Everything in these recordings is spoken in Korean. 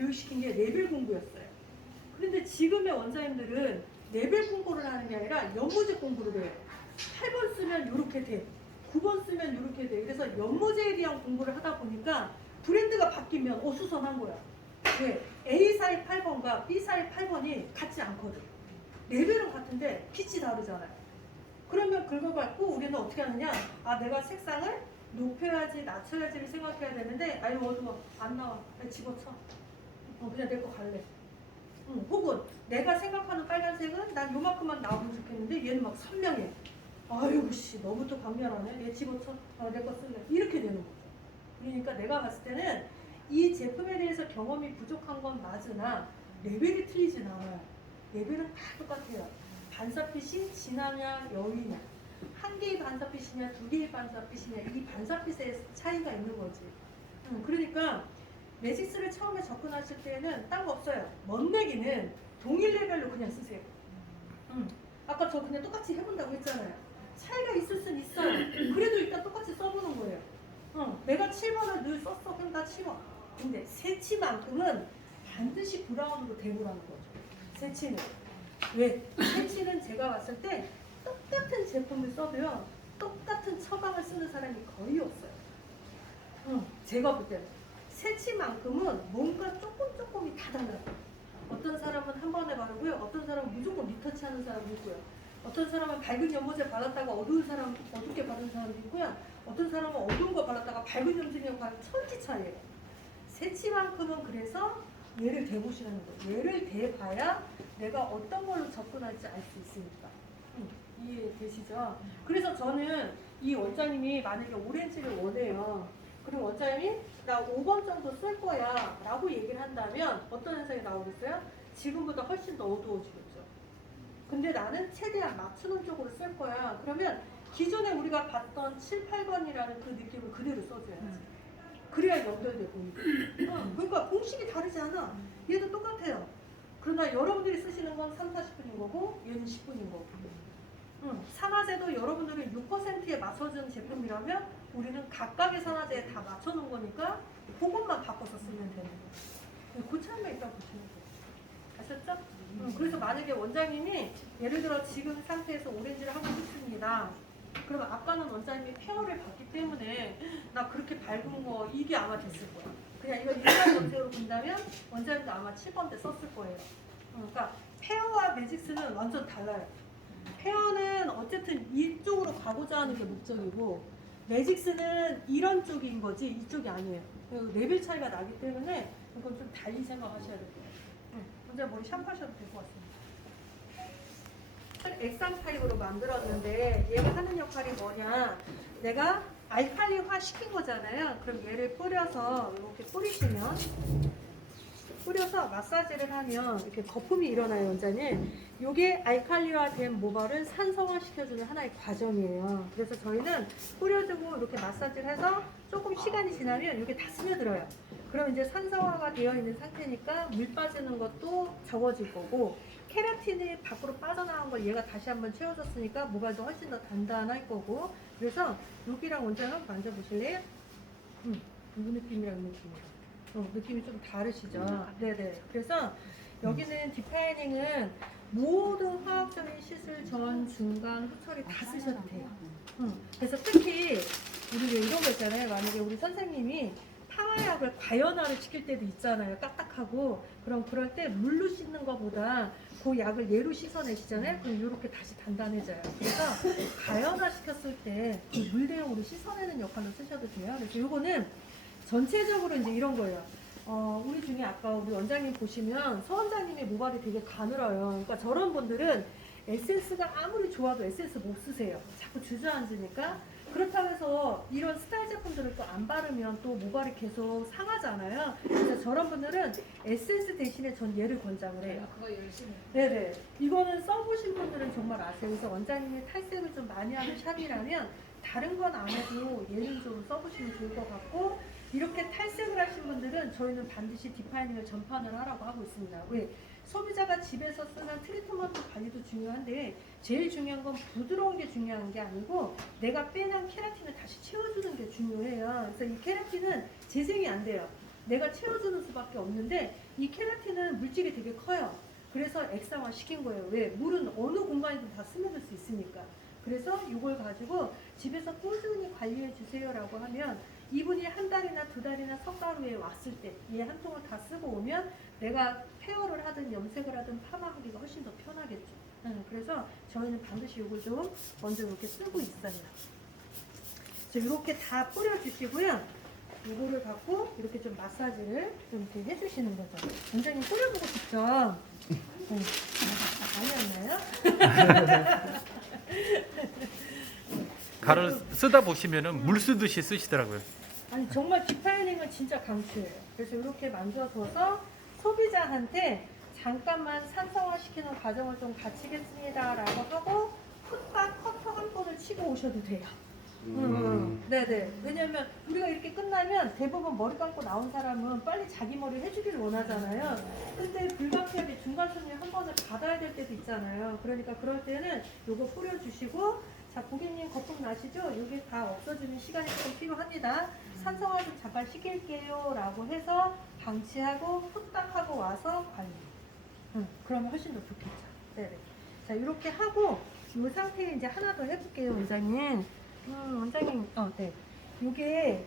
교육시킨 게 레벨 공부였어요. 그런데 지금의 원장님들은 레벨 공부를 하는 게 아니라 연모제 공부를 해요. 8번 쓰면 이렇게 돼. 9번 쓰면 이렇게 돼. 그래서 연모제에 대한 공부를 하다 보니까 브랜드가 바뀌면 어수선한 거야. 왜? A사의 8번과 B사의 8번이 같지 않거든. 레벨은 같은데 빛이 다르잖아요. 그러면 그거 갖고 우리는 어떻게 하느냐? 아, 내가 색상을 높여야지 낮춰야지를 생각해야 되는데 아유 어두워 안 나와. 그냥 집어쳐. 그냥 내 거 갈래. 혹은 내가 생각하는 빨간색은 난 요만큼만 나오면 좋겠는데 얘는 막 선명해. 아유 씨 너무 또 강렬하네. 얘 집어쳐. 내 거 쓸래. 이렇게 되는 거죠. 그러니까 내가 봤을 때는 이 제품에 대해서 경험이 부족한 건 맞으나 레벨이 틀리진 않아요. 레벨은 다 똑같아요. 반사빛이 진하냐 여위냐, 한 개의 반사빛이냐 두 개의 반사빛이냐, 이 반사빛의 차이가 있는 거지. 그러니까 매직스를 처음에 접근하실 때는 딴 거 없어요. 멋내기는 동일 레벨로 그냥 쓰세요. 아까 저 그냥 똑같이 해본다고 했잖아요. 차이가 있을 순 있어요. 그래도 일단 똑같이 써보는 거예요. 내가 7번을 늘 썼어. 그럼 나 7번. 근데 새치만큼은 반드시 브라운으로 대보라는 거죠. 새치는. 왜? 새치는 제가 봤을 때 똑같은 제품을 써도요. 똑같은 처방을 쓰는 사람이 거의 없어요. 제가 볼 때는. 새치만큼은 뭔가 조금이 다 달라요. 어떤 사람은 한 번에 바르고요. 어떤 사람은 무조건 리터치 하는 사람도 있고요. 어떤 사람은 밝은 연모제 발랐다가 어두운 사람, 어둡게 바른 사람도 있고요. 어떤 사람은 어두운 거 발랐다가 밝은 염색약 바른 천지 차이예요. 새치만큼은 그래서 얘를 대보시라는 거예요. 얘를 대봐야 내가 어떤 걸로 접근할지 알 수 있으니까. 이해되시죠? 그래서 저는 이 원장님이 만약에 오렌지를 원해요. 그리고 원장님이 나 5번 정도 쓸 거야 라고 얘기를 한다면 어떤 현상이 나오겠어요? 지금보다 훨씬 더 어두워지겠죠. 근데 나는 최대한 맞추는 쪽으로 쓸 거야. 그러면 기존에 우리가 봤던 7, 8번이라는 그 느낌을 그대로 써줘야지. 그래야 연결돼 보이고. 그러니까 공식이 다르지 않아. 얘도 똑같아요. 그러나 여러분들이 쓰시는 건 3, 40분인 거고 얘는 10분인 거고. 산화제도 여러분들이 6%에 맞춰준 제품이라면 우리는 각각의 산화제에 다 맞춰놓은 거니까 그것만 바꿔서 쓰면 되는 거예요. 그 차이가 있다고 보시면 돼요. 아셨죠? 그래서 만약에 원장님이 예를 들어 지금 상태에서 오렌지를 하고 싶습니다. 그러면 아까는 원장님이 페어를 봤기 때문에 나 그렇게 밝은 거 이게 아마 됐을 거야. 그냥 이거 일반 염색으로 본다면 원장님도 아마 7번대 썼을 거예요. 그러니까 페어와 매직스는 완전 달라요. 페어는 어쨌든 이쪽으로 가고자 하는 게 목적이고 매직스는 이런 쪽인 거지 이쪽이 아니에요. 레벨 차이가 나기 때문에 이건 좀 달리 생각하셔야 될 거예요. 원장님 머리 샴푸하셔도 될 것 같습니다. 액상 타입으로 만들었는데 얘가 하는 역할이 뭐냐, 내가 알칼리화 시킨 거잖아요. 그럼 얘를 뿌려서 이렇게 뿌리시면, 뿌려서 마사지를 하면 이렇게 거품이 일어나요. 원장님, 이게 알칼리화 된 모발을 산성화 시켜주는 하나의 과정이에요. 그래서 저희는 뿌려주고 이렇게 마사지를 해서 조금 시간이 지나면 이게 다 스며들어요. 그럼 이제 산성화가 되어 있는 상태니까 물 빠지는 것도 적어질 거고, 케라틴이 밖으로 빠져나온 걸 얘가 다시 한번 채워줬으니까 모발도 훨씬 더 단단할 거고. 그래서 여기랑 원장님 한번 만져보실래요? 이 느낌이랑 이 느낌이랑 느낌이 좀 다르시죠? 네네. 그래서 여기는 디파이닝은 모든 화학적인 시술 전, 중간, 후처리 다 쓰셔도 돼요. 그래서 특히 우리 왜 이런 거 있잖아요. 만약에 우리 선생님이 파마약을 과연화를 시킬 때도 있잖아요. 딱딱하고. 그럼 그럴 때 물로 씻는 것보다 그 약을 얘로 씻어내시잖아요. 그럼 이렇게 다시 단단해져요. 그래서 가연화 시켰을 때 그 물 대용으로 씻어내는 역할로 쓰셔도 돼요. 그래서 이거는 전체적으로 이제 이런 거예요. 우리 중에 아까 우리 원장님 보시면 서 원장님의 모발이 되게 가늘어요. 그러니까 저런 분들은 에센스가 아무리 좋아도 에센스 못 쓰세요. 자꾸 주저앉으니까. 그렇다고 해서 이런 스타일 제품들을 또 안 바르면 또 모발이 계속 상하잖아요. 그래서 저런 분들은 에센스 대신에 전 얘를 권장을 해요. 그거 열심히. 네네. 이거는 써보신 분들은 정말 아세요. 그래서 원장님이 탈색을 좀 많이 하는 샵이라면 다른 건 안 해도 얘는 좀 써보시면 좋을 것 같고, 이렇게 탈색을 하신 분들은 저희는 반드시 디파이닝을 전판을 하라고 하고 있습니다. 왜? 소비자가 집에서 쓰는 트리트먼트 관리도 중요한데 제일 중요한 건 부드러운 게 중요한 게 아니고 내가 빼낸 케라틴을 다시 채워주는 게 중요해요. 그래서 이 케라틴은 재생이 안 돼요. 내가 채워주는 수밖에 없는데 이 케라틴은 물질이 되게 커요. 그래서 액상화 시킨 거예요. 왜? 물은 어느 공간이든 다 스며들 수 있으니까. 그래서 이걸 가지고 집에서 꾸준히 관리해 주세요라고 하면 이분이 한 달이나 두 달이나 석 달 후에 왔을 때 얘 한 통을 다 쓰고 오면 내가 페어를 하든 염색을 하든 파마하기가 훨씬 더 편하겠죠. 그래서 저희는 반드시 이걸 좀 먼저 이렇게 쓰고 있어요. 이렇게 다 뿌려주시고요. 이거를 갖고 이렇게 좀 마사지를 좀 이렇게 해주시는 거죠. 원장님 뿌려보고 싶죠? 아니었나요? 가루 쓰다 보시면은 물 쓰듯이 쓰시더라고요. 아니 정말 디파이닝은 진짜 강추예요. 그래서 이렇게 만져서서 소비자한테 잠깐만 산성화시키는 과정을 좀 갖추겠습니다라고 하고 후딱 커터 한 번을 치고 오셔도 돼요. 네네. 왜냐면 우리가 이렇게 끝나면 대부분 머리 감고 나온 사람은 빨리 자기 머리를 해주기를 원하잖아요. 근데 불가피하게 중간 손님 한 번을 받아야 될 때도 있잖아요. 그러니까 그럴 때는 요거 뿌려주시고, 자 고객님 거품 나시죠? 여기 다 없어지는 시간이 좀 필요합니다. 산성화 좀 잠깐 시킬게요 라고 해서 방치하고 후딱 하고 와서 관리. 그러면 훨씬 더 좋겠죠. 네네. 자 이렇게 하고 이 상태에 이제 하나 더 해볼게요, 원장님. 원장님, 네. 이게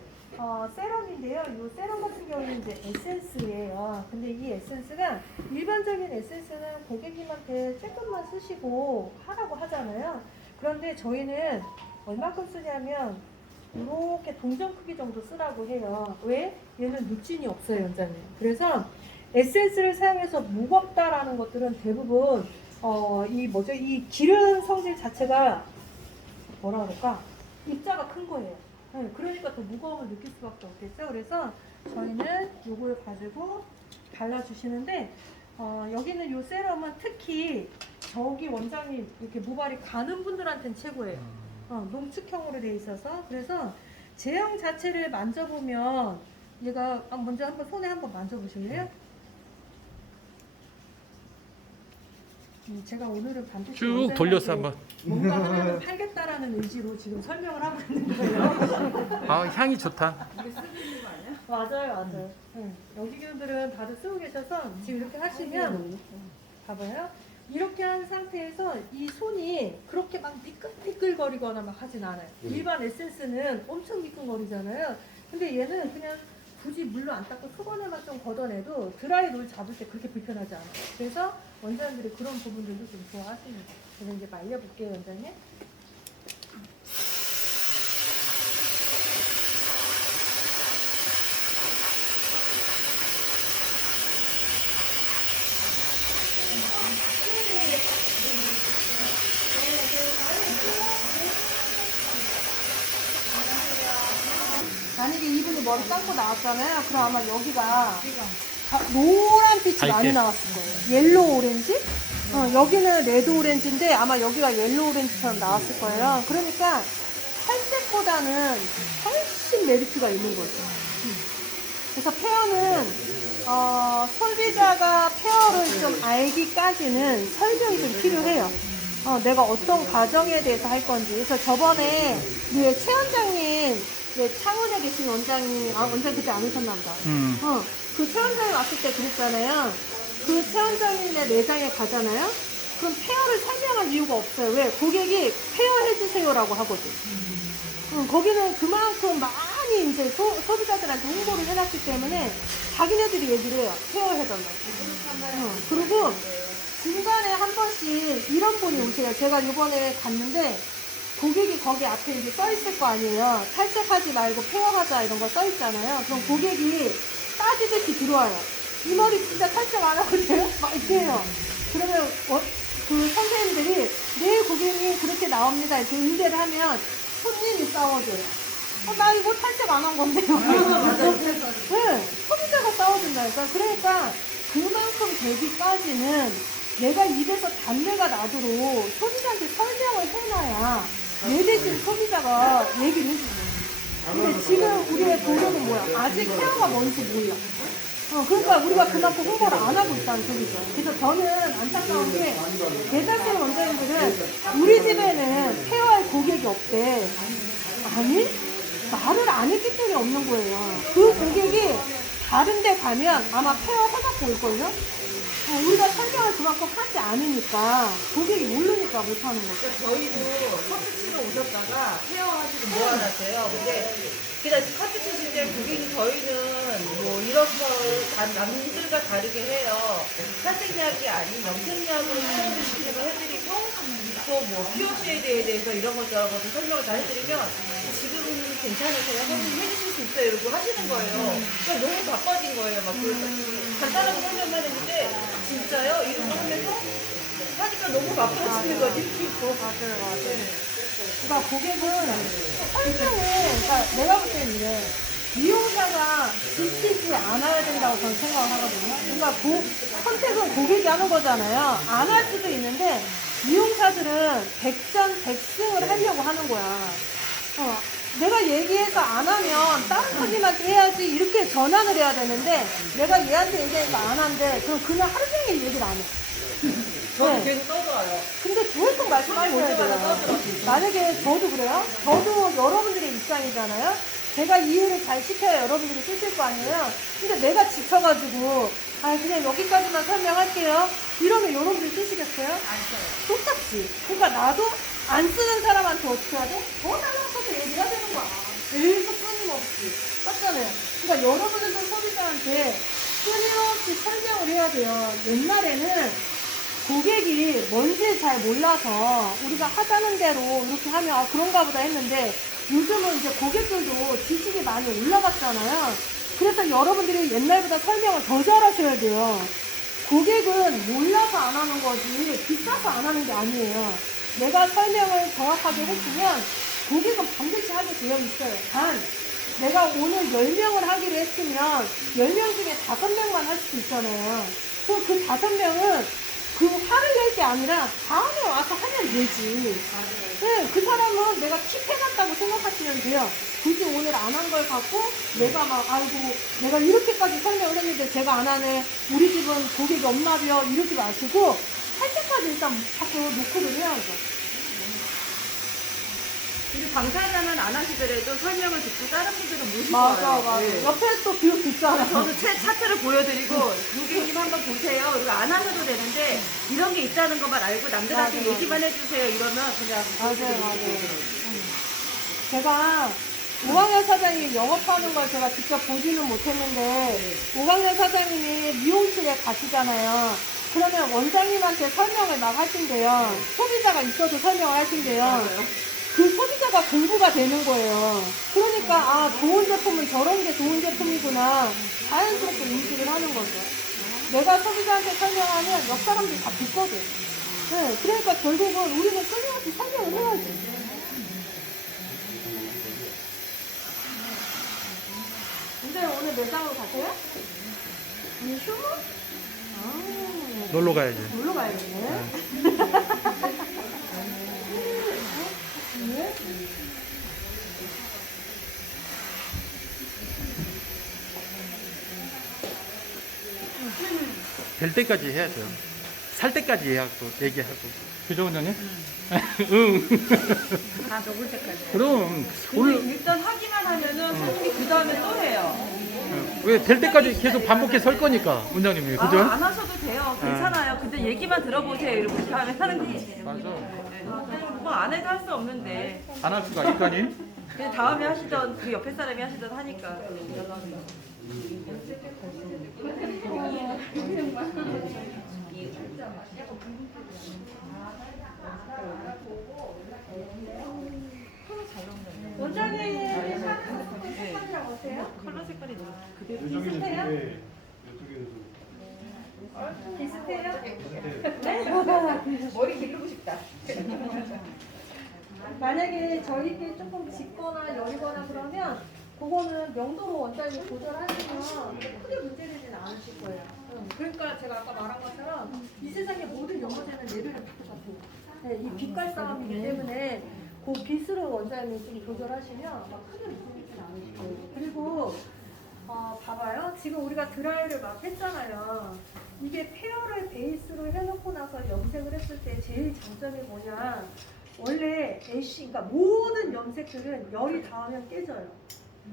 세럼인데요. 이 세럼 같은 경우는 이제 에센스예요. 근데 이 에센스가 일반적인 에센스는 고객님한테 조금만 쓰시고 하라고 하잖아요. 그런데 저희는 얼마큼 쓰냐면 이렇게 동전 크기 정도 쓰라고 해요. 왜? 얘는 눅진이 없어요, 원장님. 그래서 에센스를 사용해서 무겁다라는 것들은 대부분 이 기름 성질 자체가 뭐라 그럴까? 입자가 큰 거예요. 그러니까 더 무거움을 느낄 수밖에 없겠죠. 그래서 저희는 이걸 가지고 발라주시는데 여기는 이 세럼은 특히 저기 원장님 이렇게 모발이 가는 분들한테는 최고예요. 농축형으로 돼 있어서. 그래서 제형 자체를 만져보면 얘가 먼저 한번 손에 한번 만져보실래요? 제가 오늘은 반드시 쭉 돌려서 한번. 뭔가 하나를 팔겠다라는 의지로 지금 설명을 하고 있는 거예요. 아 향이 좋다. 맞아요. 여기 분들은 다들 쓰고 계셔서 지금 이렇게 하시면 봐봐요. 이렇게 한 상태에서 이 손이 그렇게 막 미끌미끌거리거나 막 하진 않아요. 일반 에센스는 엄청 미끌거리잖아요. 근데 얘는 그냥 굳이 물로 안 닦고 수건에만 좀 걷어내도 드라이 롤 잡을 때 그렇게 불편하지 않아요. 그래서 원장님들이 그런 부분들도 좀 좋아하십니다. 그래서 이제 말려볼게요, 원장님. 만약에 이분이 머리 감고 나왔잖아요. 그럼 아마 여기가 노란 빛이 밝게. 많이 나왔을 거예요. 옐로우 오렌지? 여기는 레드 오렌지인데 아마 여기가 옐로우 오렌지처럼 나왔을 거예요. 그러니까 탈색보다는 훨씬 메리트가 있는 거죠. 그래서 페어는 소비자가 페어를 좀 알기까지는 설명이 좀 필요해요. 내가 어떤 과정에 대해서 할 건지. 그래서 저번에 우리 최 원장님, 창원에 계신 원장님, 원장님 그때 안 오셨나 보다. 그 최 원장님 왔을 때 그랬잖아요. 그 최 원장님의 매장에 가잖아요. 그럼 페어를 설명할 이유가 없어요. 왜? 고객이 페어 해주세요라고 하거든. 거기는 그만큼 많이 이제 소비자들한테 홍보를 해놨기 때문에 자기네들이 얘기를 해요. 페어 해달라고. 그리고 중간에 한 번씩 이런 분이 오세요. 제가 이번에 갔는데 고객이 거기 앞에 이제 써 있을 거 아니에요. 탈색하지 말고 페어하자 이런 거 써 있잖아요. 그럼 고객이 따지듯이 들어와요. 이 머리 진짜 탈색 안 하고 돼요? 막 이렇게 해요. 그러면 그 선생님들이 네 고객님 그렇게 나옵니다. 이렇게 응대를 하면 손님이 싸워줘요. 나 이거 탈색 안 한 건데요. 네, 소비자가 싸워준다니까. 그러니까 그만큼 되기까지는 내가 입에서 단내가 나도록 소비자한테 설명을 해놔야 내 대신 소비자가 얘기를 해주죠. 근데 지금 우리의 도전은 뭐야? 아직 케어가 뭔지 몰라. 그러니까 우리가 그만큼 홍보를 안 하고 있다는 소리죠. 그래서 저는 안타까운 게 대다수의 원장님들은 우리 집에는 케어할 고객이 없대. 아니? 말을 안 했기 때문에 없는 거예요. 그 고객이 다른 데 가면 아마 페어 해갖고 올걸요? 우리가 설명을 그만큼 하지 않으니까 고객이 모르니까 못하는 거죠. 그러니까 저희도 커트 치러 오셨다가 헤어하시고 모아놨어요. 근데 그냥 커트 치실 때 고객님 저희는 뭐 이런 거 남들과 다르게 해요. 탈색약이 아닌 염색약으로 사용시키는 거 해드리고 또 뭐 피어 쉐이드에 대해서 이런 것 저런 것도 설명을 다 해드리면 지금 괜찮으세요? 선생님 해주실 수 있어요? 이러고 하시는 거예요. 그러니까 너무 바빠진 거예요. 막 그래서 간단하게 설명만 했는데 진짜요? 이러고 하면서 하니까 너무 바빠지는 거지. 맞아요. 그러니까 고객은 설명을, 그러니까 내가 볼 때는 이래. 미용사가 지치지 않아야 된다고 저는 생각을 하거든요. 그러니까 선택은 고객이 하는 거잖아요. 안 할 수도 있는데 미용사들은 백전백승을 하려고 하는 거야. 내가 얘기해서 안 하면 다른 손님한테 해야지 이렇게 전환을 해야 되는데 내가 얘한테 얘기하니까 안 한대. 그럼 그날 하루 종일 얘기를 안 해. 저는 계속 떠들어요. 근데 계속 말씀하셔야 돼요. 만약에 저도 그래요? 저도 여러분들의 입장이잖아요. 제가 이해를 잘 시켜야 여러분들이 쓰실 거 아니에요. 근데 내가 지쳐가지고 그냥 여기까지만 설명할게요. 이러면 여러분들이 쓰시겠어요? 안 써요. 똑같지. 그러니까 나도 안 쓰는 사람한테 어떻게 해야 돼? 더 나눠서 얘기해야 되는 거야. 계속 끊임없이. 맞잖아요. 그러니까 여러분들도 소비자한테 끊임없이 설명을 해야 돼요. 옛날에는 고객이 뭔지 잘 몰라서 우리가 하자는 대로 이렇게 하면 그런가 보다 했는데 요즘은 이제 고객들도 지식이 많이 올라갔잖아요. 그래서 여러분들이 옛날보다 설명을 더 잘하셔야 돼요. 고객은 몰라서 안 하는 거지 비싸서 안 하는 게 아니에요. 내가 설명을 정확하게 했으면 고객은 반드시 하게 되어 있어요. 단 내가 오늘 10명을 하기로 했으면 10명 중에 5명만 할 수도 있잖아요. 그럼 그 5명은 그 화를 낼 게 아니라 다음에 와서 하면 되지. 네, 그 사람은 내가 킵해놨다고 생각하시면 돼요. 굳이 오늘 안 한 걸 갖고 내가 막 아이고 내가 이렇게까지 설명을 했는데 제가 안 하네. 우리 집은 고객이 없나벼 이러지 마시고 할 때까지 일단 자꾸 노크를 해야죠. 근데 당사자는 안 하시더라도 설명을 듣고 다른 분들은 모시고 맞아. 와요. 네. 옆에 또 기록 있잖아. 저도 차트를 보여드리고 고객님 한번 보세요. 그리고 안 하셔도 되는데 이런 게 있다는 것만 알고 남들한테 맞아. 얘기만 해주세요. 이러면 그냥 맞아요. 제가 5학년 사장님이 영업하는 걸 제가 직접 보지는 못했는데 5학년 사장님이 미용실에 가시잖아요. 그러면 원장님한테 설명을 막 하신대요. 소비자가 있어도 설명을 하신대요. 그 소비자가 공부가 되는 거예요. 그러니까 좋은 제품은 저런 게 좋은 제품이구나 자연스럽게 인식을 하는 거죠. 내가 소비자한테 설명하면 옆 사람들이 다 듣거든. 네, 그러니까 결국은 우리는 끊임없이 설명을 해야지. 근데 오늘 매장으로 가세요? 오늘 휴무? 놀러 가야지. 놀러 가야겠네. 네? 될 때까지 해야죠. 살 때까지 얘기하고. 그죠, 원장님? 응. 다 녹을 때까지. 그럼 근데 오늘 일단 하기만 하면은 선생님이 그 다음에 또 해요. 왜 될 때까지 계속 반복해 설 거니까 원장님이 그죠? 안 하셔도 돼요. 괜찮아요. 근데 얘기만 들어보세요. 이렇게 다음에 하는 거지. 맞아. 뭐 안 해도 할 수 없는데. 안 할 수가 있다니? 그냥 다음에 하시던 그 옆에 사람이 하시던 하니까. 원장님 색깔이랑 어때요? 컬러 색깔이 너무 그대로. 비슷해요? 비슷해요? 네? 머리 기르고 싶다. 만약에 저희께 조금 짙거나 여리거나 그러면 그거는 명도로 원장님이 조절하시면 크게 문제되지는 않으실 거예요. 그러니까 제가 아까 말한 것처럼 이 세상의 모든 연고제는 레벨이 다 똑같아요. 네, 이 빛깔 싸움이기 때문에 그 빛으로 원장님이 좀 조절하시면 막 크게 문제되지는 않으실 거예요. 그리고 봐봐요. 지금 우리가 드라이를 막 했잖아요. 이게 페어를 베이스로 해놓고 나서 염색을 했을 때 제일 장점이 뭐냐. 원래 애쉬, 그러니까 모든 염색들은 열이 닿으면 깨져요.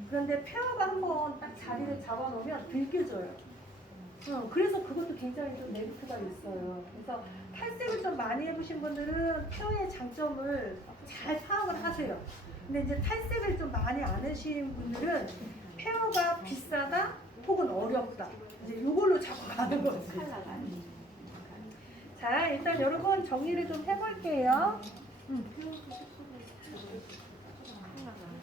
그런데 페어가 한번 딱 자리를 잡아놓으면 들깨져요. 그래서 그것도 굉장히 좀 메리트가 있어요. 그래서 탈색을 좀 많이 해보신 분들은 페어의 장점을 잘 파악을 하세요. 근데 이제 탈색을 좀 많이 안 하신 분들은 페어가 비싸다 혹은 어렵다. 이제 이걸로 자꾸 가는 거지. 자, 일단 여러분 정리를 좀 해볼게요.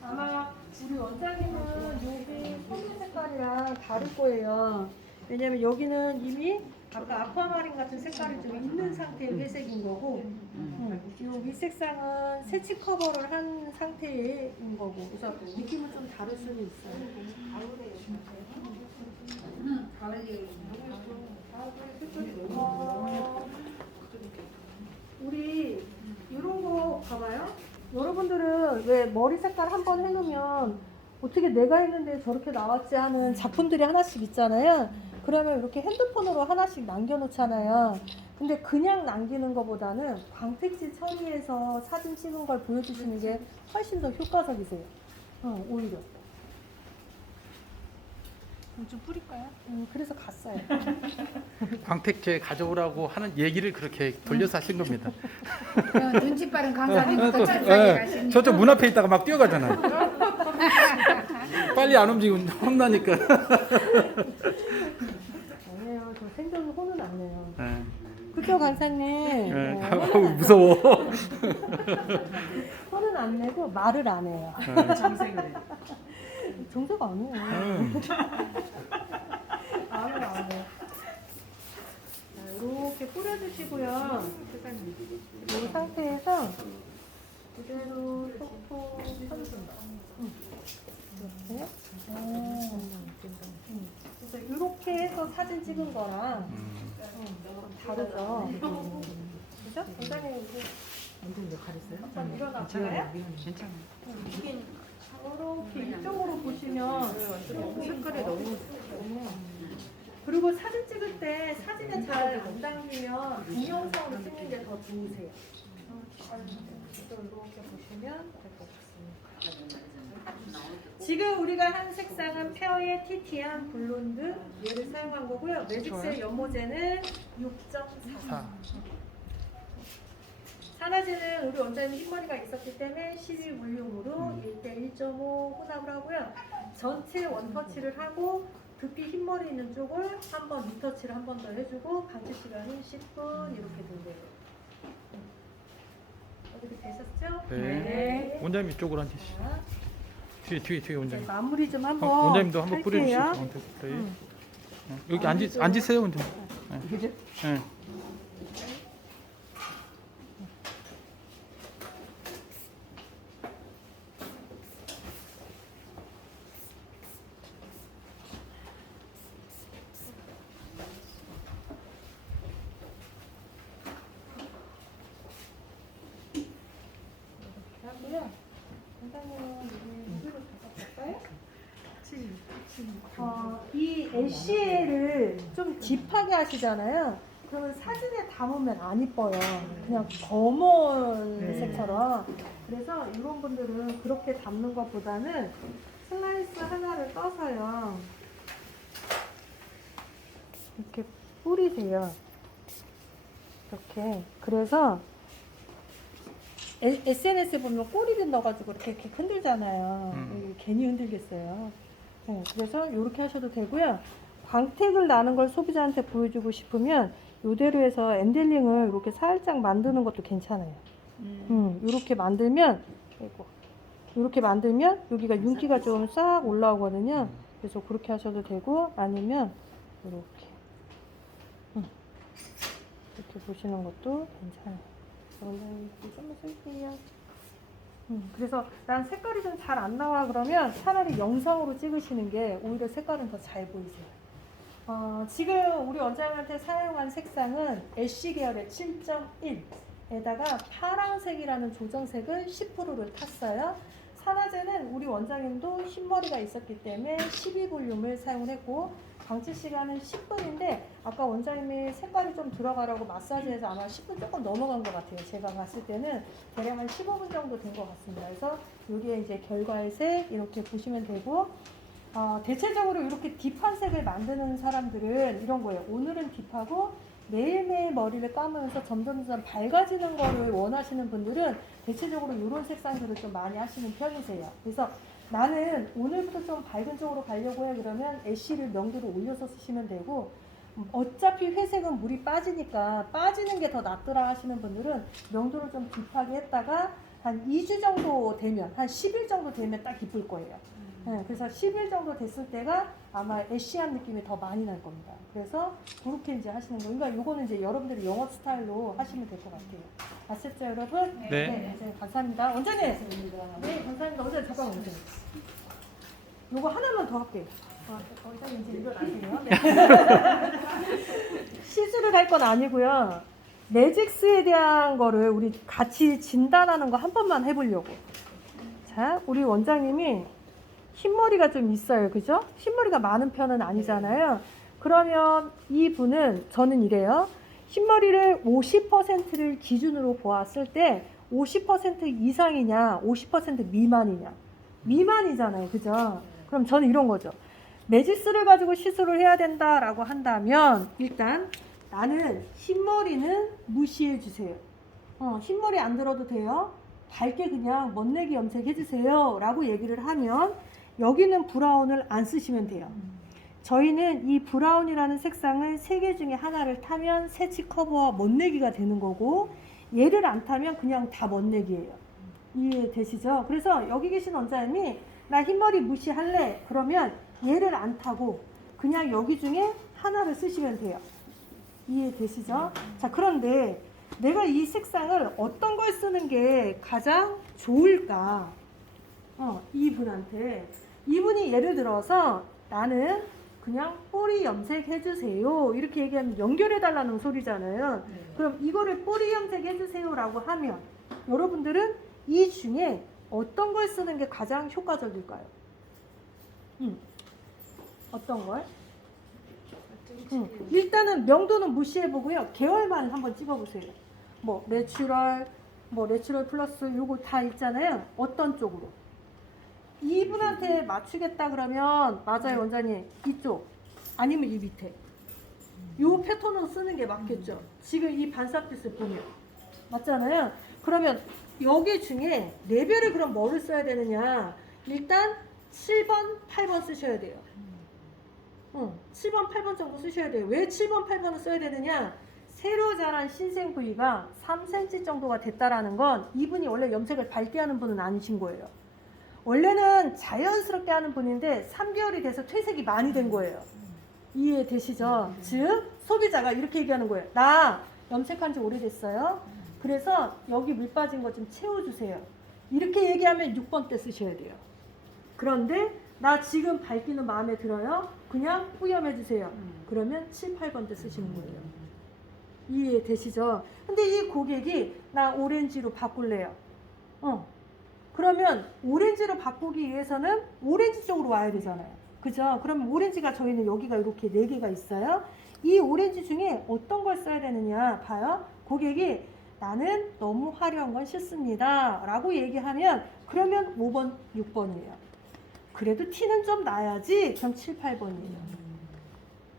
아마 우리 원장님은 여기 손님 색깔이랑 다를 거예요. 왜냐면 여기는 이미 아까 아쿠아마린 같은 색깔이 좀 있는 상태의 회색인 거고, 이 윗색상은 새치 커버를 한 상태인 거고, 그래서 느낌은 좀 다를 수는 있어요. 우리 이런 거 봐봐요. 여러분들은 왜 머리 색깔 한번 해놓으면 어떻게 내가 했는데 저렇게 나왔지 하는 작품들이 하나씩 있잖아요. 그러면 이렇게 핸드폰으로 하나씩 남겨놓잖아요. 근데 그냥 남기는 것보다는 광택지 처리해서 사진 찍은 걸 보여주시는 게 훨씬 더 효과적이세요. 오히려. 좀 뿌릴까요? 그래서 갔어요. 광택제 가져오라고 하는 얘기를 그렇게 돌려서 하신 겁니다. 눈치 빠른 강사님부터 찰싹이 가시니. 저쪽 문 앞에 있다가 막 뛰어가잖아요. 빨리 안 움직이면 혼나니까. 아니에요. 저 생전 혼은 안 내요. 네. 그죠, 강사님? 네. 혼은 무서워. 혼은 안 내고 말을 안 해요. 정색을 해. 정색 아니에요. 안 해요. 자, 이렇게 뿌려주시고요. 이 상태에서 그대로 톡톡 쳐주신다. 이렇게. 그래서 이렇게 해서 사진 찍은 거랑 다르죠. 그죠? 원장님 이제 완전 역할했어요? 한번 일어나 볼까요? 괜찮아요. 이렇게 이쪽으로 보시면 색깔이 너무 그리고 사진 찍을 때 사진에 잘 안 담기면 동영상으로 찍는 게 더 좋으세요. 이렇게 보시면 될 것 같습니다. 지금 우리가 한 색상은 페어의 TT한 블론드 얘를 사용한 거고요. 매직스의 연모제는 6.4. 산화제는 우리 원장님 흰머리가 있었기 때문에 12볼륨으로 1대 1.5 혼합을 하고요. 전체 원터치를 하고 두피 흰머리 있는 쪽을 한번 리터치를 한 번 더 해주고 방치 시간이 10분 이렇게 된대요. 어떻게 되셨죠? 네. 원장님 이쪽으로 앉으시죠. 자, 뒤에 원장님. 마무리 좀 한번 원장님도 한번 할게요. 뿌려주시죠. 여기 앉으세요, 원장님. 그죠? 네. 하고요. 원장님은 여기로 잡아볼까요? 이 LCL을 좀 딥하게 하시잖아요. 그러면 사진에 담으면 안 이뻐요. 그냥 검은색처럼. 그래서 이런 분들은 그렇게 담는 것보다는 슬라이스 하나를 떠서요. 이렇게 뿌리세요. 이렇게. 그래서 SNS에 보면 꼬리를 넣어가지고 이렇게 흔들잖아요. 괜히 흔들겠어요. 그래서 이렇게 하셔도 되고요. 광택을 나는 걸 소비자한테 보여주고 싶으면 이대로 해서 엔델링을 이렇게 살짝 만드는 것도 괜찮아요. 이렇게 만들면 여기가 윤기가 좀 싹 올라오거든요. 그래서 그렇게 하셔도 되고 아니면 이렇게 보시는 것도 괜찮아요. 원장님 좀만 쓸게요. 그래서 난 색깔이 좀 잘 안 나와 그러면 차라리 영상으로 찍으시는 게 오히려 색깔은 더 잘 보이세요. 지금 우리 원장님한테 사용한 색상은 애쉬 계열의 7.1에다가 파란색이라는 조정색을 10%를 탔어요. 산화제는 우리 원장님도 흰머리가 있었기 때문에 12볼륨을 사용을 했고 방치 시간은 10분인데 아까 원장님이 색깔이 좀 들어가라고 마사지해서 아마 10분 조금 넘어간 것 같아요. 제가 봤을 때는 대략 한 15분 정도 된 것 같습니다. 그래서 여기에 이제 결과의 색 이렇게 보시면 되고 대체적으로 이렇게 딥한 색을 만드는 사람들은 이런 거예요. 오늘은 딥하고 매일매일 머리를 감으면서 점점 밝아지는 거를 원하시는 분들은 대체적으로 이런 색상들을 좀 많이 하시는 편이세요. 그래서 나는 오늘부터 좀 밝은 쪽으로 가려고 해 그러면 애쉬를 명도를 올려서 쓰시면 되고 어차피 회색은 물이 빠지니까 빠지는 게 더 낫더라 하시는 분들은 명도를 좀 딥하게 했다가 한 2주 정도 되면 한 10일 정도 되면 딱 이쁠 거예요. 네, 그래서 10일 정도 됐을 때가 아마 애쉬한 느낌이 더 많이 날 겁니다. 그래서 그렇게 이제 하시는 거예요. 그러니까 요거는 이제 여러분들이 영업 스타일로 하시면 될 것 같아요. 아셨죠, 여러분? 네. 원장님 감사합니다. 원장님. 네, 감사합니다. 원장님 잠깐만 원장님. 요거 하나만 더 할게요. 원장님 이제 일어나세요. 네. 시술을 할 건 아니고요. 매직스에 대한 거를 우리 같이 진단하는 거 한 번만 해보려고. 자, 우리 원장님이 흰머리가 좀 있어요. 그죠? 흰머리가 많은 편은 아니잖아요. 그러면 이분은 저는 이래요. 흰머리를 50%를 기준으로 보았을 때 50% 이상이냐 50% 미만이냐 미만이잖아요. 그죠? 그럼 저는 이런 거죠. 매직스를 가지고 시술을 해야 된다라고 한다면 일단 나는 흰머리는 무시해 주세요. 흰머리 안 들어도 돼요. 밝게 그냥 멋내기 염색해 주세요 라고 얘기를 하면 여기는 브라운을 안 쓰시면 돼요. 저희는 이 브라운이라는 색상을 3개 중에 하나를 타면 새치 커버와 멋내기가 되는 거고 얘를 안 타면 그냥 다 멋내기예요. 이해되시죠? 그래서 여기 계신 원장님이 나 흰머리 무시할래 그러면 얘를 안 타고 그냥 여기 중에 하나를 쓰시면 돼요. 이해되시죠? 자, 그런데 내가 이 색상을 어떤 걸 쓰는 게 가장 좋을까? 이분한테 이분이 예를 들어서 나는 그냥 뿌리 염색 해주세요 이렇게 얘기하면 연결해달라는 소리잖아요. 그럼 이거를 뿌리 염색 해주세요 라고 하면 여러분들은 이 중에 어떤 걸 쓰는 게 가장 효과적일까요? 어떤 걸? 일단은 명도는 무시해보고요. 계열만 한번 찍어보세요. 뭐 내추럴, 내추럴 플러스 요거 다 있잖아요. 어떤 쪽으로? 이분한테 맞추겠다 그러면 맞아요 원장님 이쪽 아니면 이 밑에 요 패턴으로 쓰는 게 맞겠죠. 지금 이 반삭빛을 보면 맞잖아요. 그러면 여기 중에 레벨을 그럼 뭐를 써야 되느냐 일단 7번 8번 쓰셔야 돼요. 7번 8번 정도 쓰셔야 돼요. 왜 7번 8번을 써야 되느냐 새로 자란 신생 부위가 3cm 정도가 됐다라는 건 이분이 원래 염색을 밝게 하는 분은 아니신 거예요. 원래는 자연스럽게 하는 분인데 3개월이 돼서 퇴색이 많이 된 거예요. 이해되시죠? 즉 소비자가 이렇게 얘기하는 거예요. 나 염색한 지 오래됐어요. 그래서 여기 물 빠진 거 좀 채워주세요. 이렇게 얘기하면 6번 때 쓰셔야 돼요. 그런데 나 지금 밝기는 마음에 들어요. 그냥 뿌염해주세요. 그러면 7, 8번 때 쓰시는 거예요. 이해되시죠? 근데 이 고객이 나 오렌지로 바꿀래요. 그러면 오렌지로 바꾸기 위해서는 오렌지 쪽으로 와야 되잖아요. 그죠? 그럼 오렌지가 저희는 여기가 이렇게 4개가 있어요. 이 오렌지 중에 어떤 걸 써야 되느냐 봐요. 고객이 나는 너무 화려한 건 싫습니다 라고 얘기하면 그러면 5번, 6번이에요. 그래도 티는 좀 나야지 그럼 7, 8번이에요.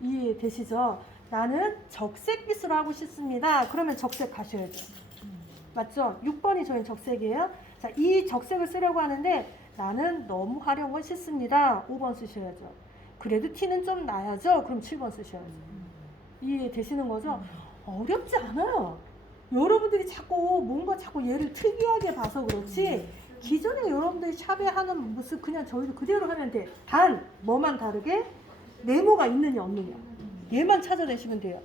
이해되시죠? 나는 적색빛으로 하고 싶습니다. 그러면 적색 가셔야죠. 맞죠? 6번이 저희 적색이에요. 자, 이 적색을 쓰려고 하는데 나는 너무 화려한 건 싫습니다. 5번 쓰셔야죠. 그래도 티는 좀 나야죠. 그럼 7번 쓰셔야죠. 이해되시는 거죠? 어렵지 않아요. 여러분들이 뭔가 자꾸 얘를 특이하게 봐서 그렇지 기존에 여러분들이 샵에 하는 모습 그냥 저희도 그대로 하면 돼. 단 뭐만 다르게 네모가 있느냐 없느냐 얘만 찾아내시면 돼요.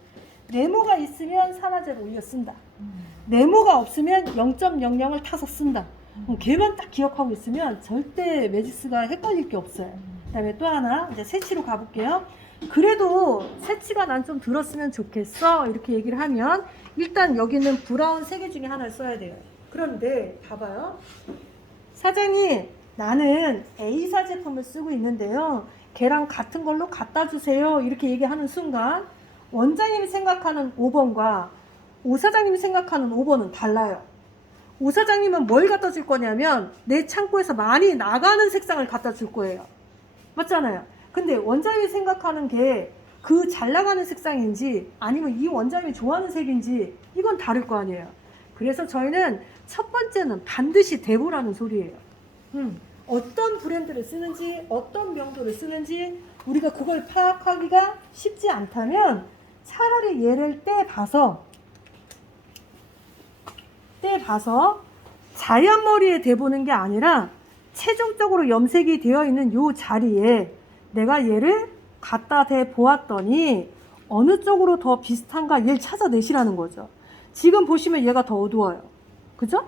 네모가 있으면 산화제를 올려 쓴다. 네모가 없으면 0.00을 타서 쓴다. 걔만 딱 기억하고 있으면 절대 매직스가 헷갈릴 게 없어요. 그 다음에 또 하나 이제 새치로 가볼게요. 그래도 새치가 난 좀 들었으면 좋겠어 이렇게 얘기를 하면 일단 여기는 브라운 3개 중에 하나를 써야 돼요. 그런데 봐봐요. 사장님 나는 A사 제품을 쓰고 있는데요. 걔랑 같은 걸로 갖다 주세요. 이렇게 얘기하는 순간 원장님이 생각하는 5번과 오 사장님이 생각하는 5번은 달라요. 오 사장님은 뭘 갖다 줄 거냐면 내 창고에서 많이 나가는 색상을 갖다 줄 거예요. 맞잖아요. 근데 원장님이 생각하는 게 그 잘 나가는 색상인지 아니면 이 원장님이 좋아하는 색인지 이건 다를 거 아니에요. 그래서 저희는 첫 번째는 반드시 대보라는 소리예요. 어떤 브랜드를 쓰는지 어떤 명도를 쓰는지 우리가 그걸 파악하기가 쉽지 않다면 차라리 얘를 떼봐서 자연머리에 대보는 게 아니라 최종적으로 염색이 되어 있는 이 자리에 내가 얘를 갖다 대보았더니 어느 쪽으로 더 비슷한가 얘를 찾아내시라는 거죠. 지금 보시면 얘가 더 어두워요. 그죠?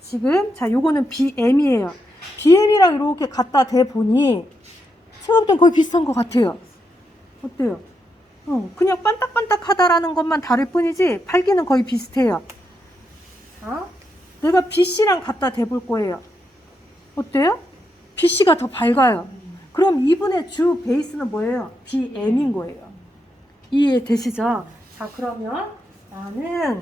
지금 자 요거는 BM이에요. BM이랑 이렇게 갖다 대보니 제가 볼 땐 거의 비슷한 것 같아요. 어때요? 그냥 반딱반딱하다라는 것만 다를 뿐이지 밝기는 거의 비슷해요. 자, 내가 BC랑 갖다 대볼 거예요. 어때요? BC가 더 밝아요. 그럼 이분의 주 베이스는 뭐예요? BM인 거예요. 이해되시죠? 자, 그러면 나는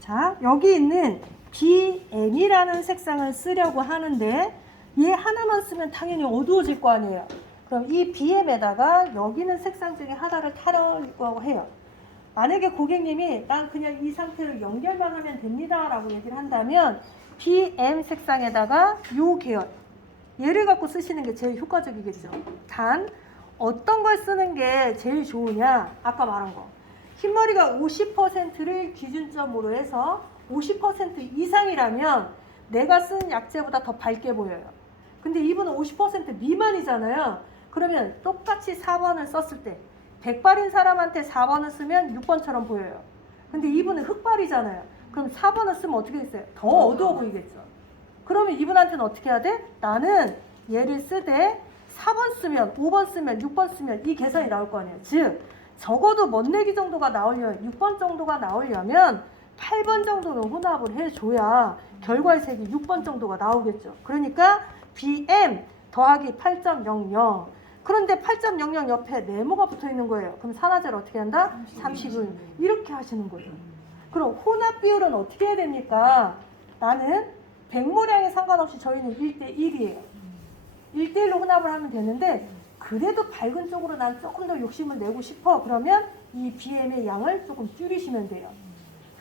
자, 여기 있는 BM이라는 색상을 쓰려고 하는데 얘 하나만 쓰면 당연히 어두워질 거 아니에요. 그럼 이 BM에다가 여기 있는 색상 중에 하나를 타려고 해요. 만약에 고객님이 난 그냥 이 상태로 연결만 하면 됩니다 라고 얘기를 한다면 BM 색상에다가 요 계열 얘를 갖고 쓰시는 게 제일 효과적이겠죠. 단 어떤 걸 쓰는 게 제일 좋으냐, 아까 말한 거 흰머리가 50%를 기준점으로 해서 50% 이상이라면 내가 쓴 약재보다 더 밝게 보여요. 근데 이분은 50% 미만이잖아요. 그러면 똑같이 4번을 썼을 때 백발인 사람한테 4번을 쓰면 6번처럼 보여요. 근데 이분은 흑발이잖아요. 그럼 4번을 쓰면 어떻게 됐어요? 더 어두워 보이겠죠. 그러면 이분한테는 어떻게 해야 돼? 나는 얘를 쓰되 4번 쓰면 5번 쓰면 6번 쓰면 이 계산이 나올 거 아니에요. 즉 적어도 멋내기 정도가 나오려면 6번 정도가 나오려면 8번 정도는 혼합을 해줘야 결과의 색이 6번 정도가 나오겠죠. 그러니까 BM 더하기 8.00 그런데 8.00 옆에 네모가 붙어 있는 거예요. 그럼 산화제를 어떻게 한다? 30을 이렇게 하시는 거예요. 그럼 혼합 비율은 어떻게 해야 됩니까? 나는 백모량에 상관없이 저희는 1대1이에요. 1대1로 혼합을 하면 되는데 그래도 밝은 쪽으로 난 조금 더 욕심을 내고 싶어. 그러면 이 BM의 양을 조금 줄이시면 돼요.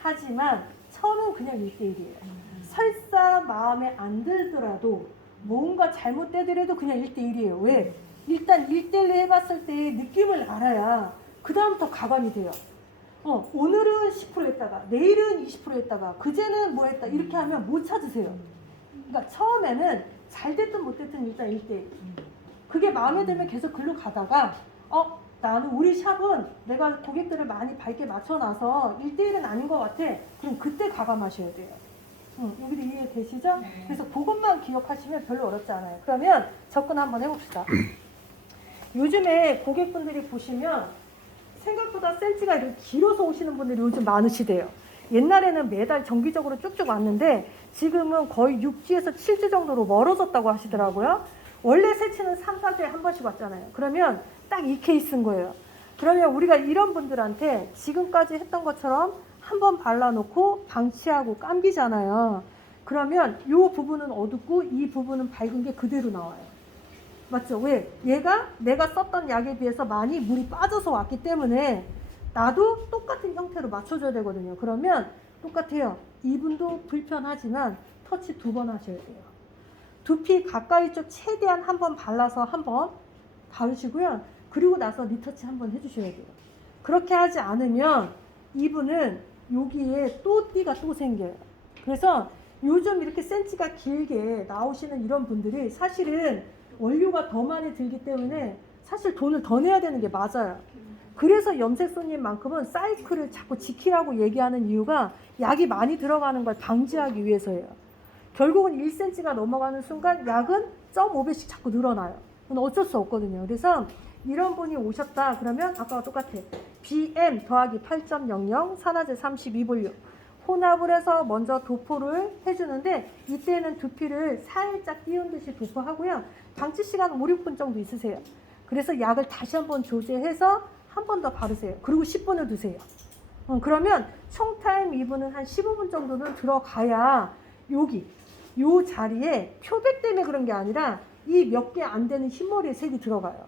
하지만 처음은 그냥 1대1이에요. 설사 마음에 안 들더라도 뭔가 잘못되더라도 그냥 1대1이에요. 왜? 일단 1대1로 해봤을 때 느낌을 알아야 그 다음부터 가감이 돼요. 오늘은 10% 했다가 내일은 20% 했다가 그제는 뭐 했다 이렇게 하면 못 찾으세요. 그러니까 처음에는 잘 됐든 못 됐든 일단 1대1 그게 마음에 들면 계속 글로 가다가 나는 우리 샵은 내가 고객들을 많이 밝게 맞춰놔서 1대1은 아닌 것 같아. 그럼 그때 가감하셔야 돼요. 여기도 이해되시죠? 그래서 그것만 기억하시면 별로 어렵지 않아요. 그러면 접근 한번 해봅시다. 요즘에 고객분들이 보시면 생각보다 센치가 이렇게 길어서 오시는 분들이 요즘 많으시대요. 옛날에는 매달 정기적으로 쭉쭉 왔는데 지금은 거의 6주에서 7주 정도로 멀어졌다고 하시더라고요. 원래 세치는 3, 4주에 한 번씩 왔잖아요. 그러면 딱 이 케이스인 거예요. 그러면 우리가 이런 분들한테 지금까지 했던 것처럼 한 번 발라놓고 방치하고 감기잖아요. 그러면 이 부분은 어둡고 이 부분은 밝은 게 그대로 나와요. 맞죠? 왜? 얘가 내가 썼던 약에 비해서 많이 물이 빠져서 왔기 때문에 나도 똑같은 형태로 맞춰줘야 되거든요. 그러면 똑같아요. 이분도 불편하지만 터치 2번 하셔야 돼요. 두피 가까이 쪽 최대한 한 번 발라서 한 번 바르시고요. 그리고 나서 리터치 한 번 해주셔야 돼요. 그렇게 하지 않으면 이분은 여기에 또 띠가 또 생겨요. 그래서 요즘 이렇게 센치가 길게 나오시는 이런 분들이 사실은 원료가 더 많이 들기 때문에 사실 돈을 더 내야 되는 게 맞아요. 그래서 염색 손님만큼은 사이클을 자꾸 지키라고 얘기하는 이유가 약이 많이 들어가는 걸 방지하기 위해서예요. 결국은 1cm가 넘어가는 순간 약은 0.5배씩 자꾸 늘어나요. 그건 어쩔 수 없거든요. 그래서 이런 분이 오셨다 그러면 아까와 똑같아. BM 더하기 8.00 산화제 32볼륨 혼합을 해서 먼저 도포를 해주는데 이때는 두피를 살짝 띄운 듯이 도포하고요. 방치 시간 5, 6분 정도 있으세요. 그래서 약을 다시 한번 조제해서 한 번 더 바르세요. 그리고 10분을 두세요. 그러면 총 타임 2분은 한 15분 정도는 들어가야 여기 요 자리에 표백 때문에 그런 게 아니라 이 몇 개 안 되는 흰머리에 색이 들어가요.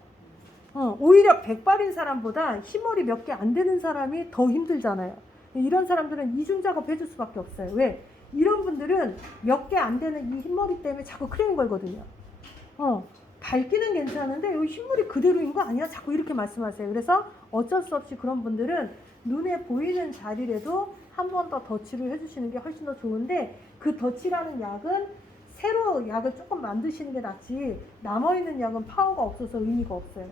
오히려 백발인 사람보다 흰머리 몇 개 안 되는 사람이 더 힘들잖아요. 이런 사람들은 이중 작업 해줄 수밖에 없어요. 왜? 이런 분들은 몇 개 안 되는 이 흰머리 때문에 자꾸 크림 걸거든요. 밝기는 괜찮은데 여기 흰머리 그대로인 거 아니야? 자꾸 이렇게 말씀하세요. 그래서 어쩔 수 없이 그런 분들은 눈에 보이는 자리라도 한 번 더 덧칠을 해주시는 게 훨씬 더 좋은데 그 덧칠하는 약은 새로 약을 조금 만드시는 게 낫지 남아있는 약은 파워가 없어서 의미가 없어요.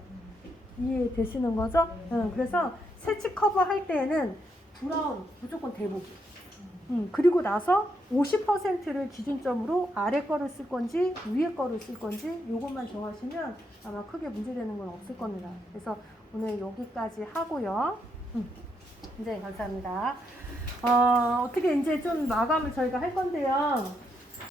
이해되시는 거죠? 그래서 새치 커버 할 때에는 브라운 무조건 대보기. 그리고 나서 50%를 기준점으로 아래 거를 쓸 건지 위에 거를 쓸 건지 이것만 정하시면 아마 크게 문제되는 건 없을 겁니다. 그래서 오늘 여기까지 하고요. 네, 감사합니다. 어떻게 이제 좀 마감을 저희가 할 건데요.